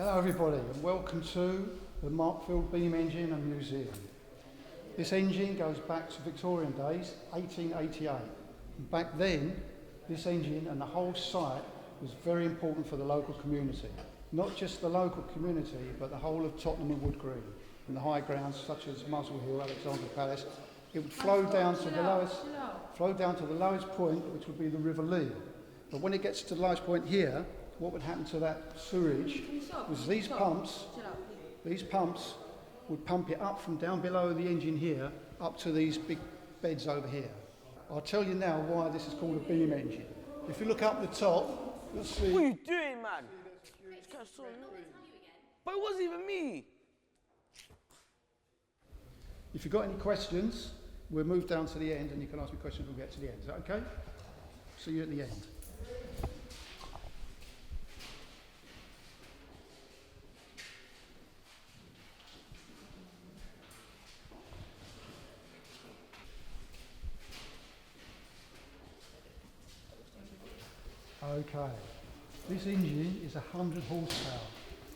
Hello everybody and welcome to the Markfield Beam Engine and Museum. This engine goes back to Victorian days, 1888. And back then, this engine and the whole site was very important for the local community. Not just the local community, but the whole of Tottenham and Wood Green and the high grounds such as Muswell Hill, Alexandra Palace. It would flow down to the lowest point, which would be the River Lee. But when it gets to the lowest point here, what would happen to that sewage was these pumps would pump it up from down below the engine here up to these big beds over here. I'll tell you now why this is called a beam engine. If you look up the top, you'll see... What are you doing, man? But it wasn't even me. If you've got any questions, we'll move down to the end and you can ask me questions when we get to the end. Is that okay? See you at the end. Okay, this engine is 100 horsepower,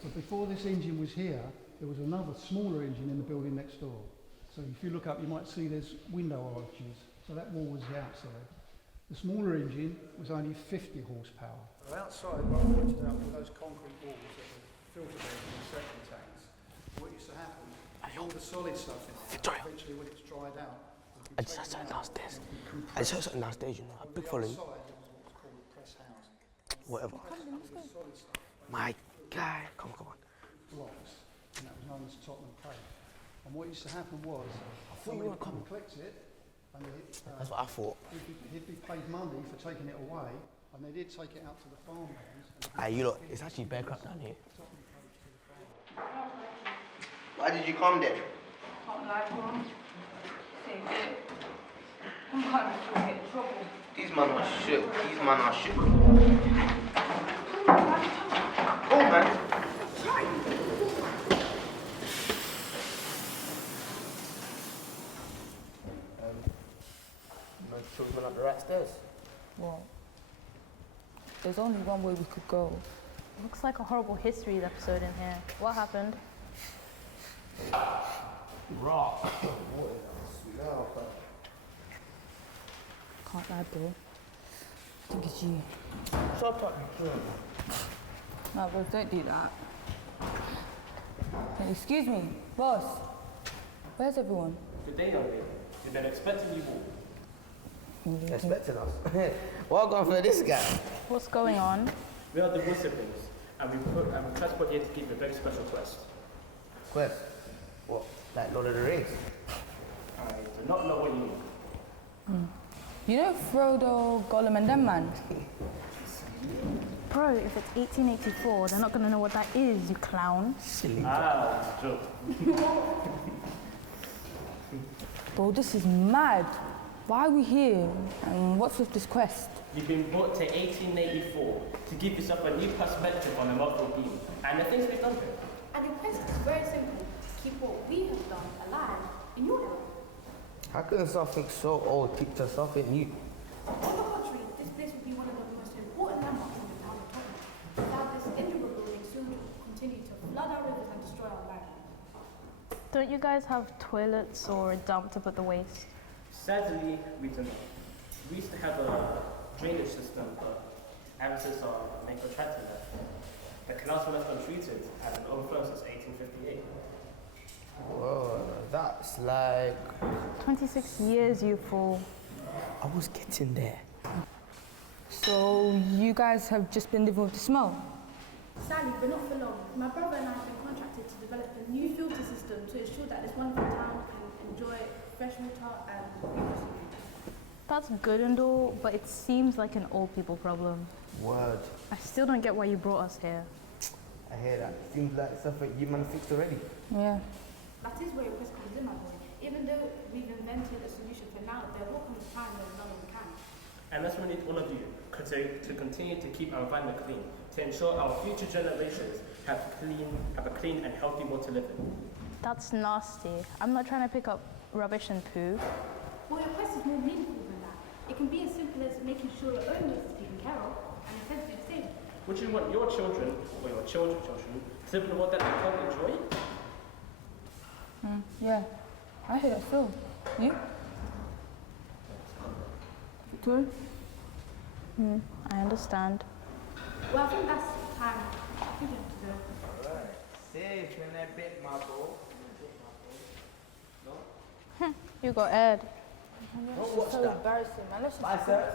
but before this engine was here, there was another smaller engine in the building next door. So if you look up, you might see there's window arches, so that wall was the outside. The smaller engine was only 50 horsepower. Outside, what I pointed out were those concrete walls that were filter beds and septic tanks. What used to happen, all the solid stuff in there, eventually when it's dried out, I just had something downstairs. You know, a big following. Whatever. My guy, come on. Blocks, and that was known as Tottenham Cave. And what used to happen was, I thought you were coming. Collect it, and that's what I thought. He'd be paid money for taking it away, and they did take it out to the farmlands. You look, it's actually bare crap down here. Why did you come then? Can't lie, Mum. Same bit. I'm coming to get in trouble. These men are shook. Oh man. Children up the right stairs. Well, there's only one way we could go. Looks like a horrible history episode in here. What happened? Rock. Can't lie, bro. I think it's you. Shut up, you kid. No, bro, don't do that. Hey, excuse me, boss. Where's everyone? Good day, young lady. We've been expecting you all. Expecting us. Welcome for this guy. What's going on? We are the Wood siblings, and we transport here to give a very special quest. Quest? What? Like Lord of the Rings? I do not know what you mean. You know Frodo, Gollum and them, man? Bro, if it's 1884, they're not gonna know what that is, you clown. Silly. Joke. Bro, this is mad. Why are we here? And what's with this quest? You've been brought to 1884 to give yourself a new perspective on the Markfield beam and the things we've done here. And the quest is very simple, to keep what we have done alive in your era. How can something so old teach us something new? On the contrary, this place would be one of the most important landmarks in the town of Tottenham. Without this integral building, sewage will continue to flood our rivers and destroy our land. Don't you guys have toilets or a dump to put the waste? Sadly, we do not. We used to have a drainage system, but ever since our main contractor left, the canals were left untreated and overflown since 1858. Whoa, that's like... 26 years, you fool. I was getting there. So you guys have just been living with the smell? Sadly, but not for long. My brother and I have been contracted to develop a new filter system to ensure that this wonderful town can enjoy fresh water and beautiful scenery. That's good and all, but it seems like an old people problem. Word. I still don't get why you brought us here. I hear that. Seems like something you man fixed already. Yeah. That is where your quest comes in, my boy. Even though we've invented a solution for now, there will come a time when none of them can. And that's what we need all of you to continue to keep our environment clean, to ensure our future generations have a clean and healthy world to live in. That's nasty. I'm not trying to pick up rubbish and poo. Well, your quest is more meaningful than that. It can be as simple as making sure your own needs are taken care of, and intend to do the same. Would you want your children or your children's children to live in a world that they can't enjoy? Yeah, I hear that too. You? Victoria? I understand. Well, I think that's time. I think you have to go. Say, turn that bit, my bro. You got aired. That's so embarrassing, man. Let's just Bye, sir.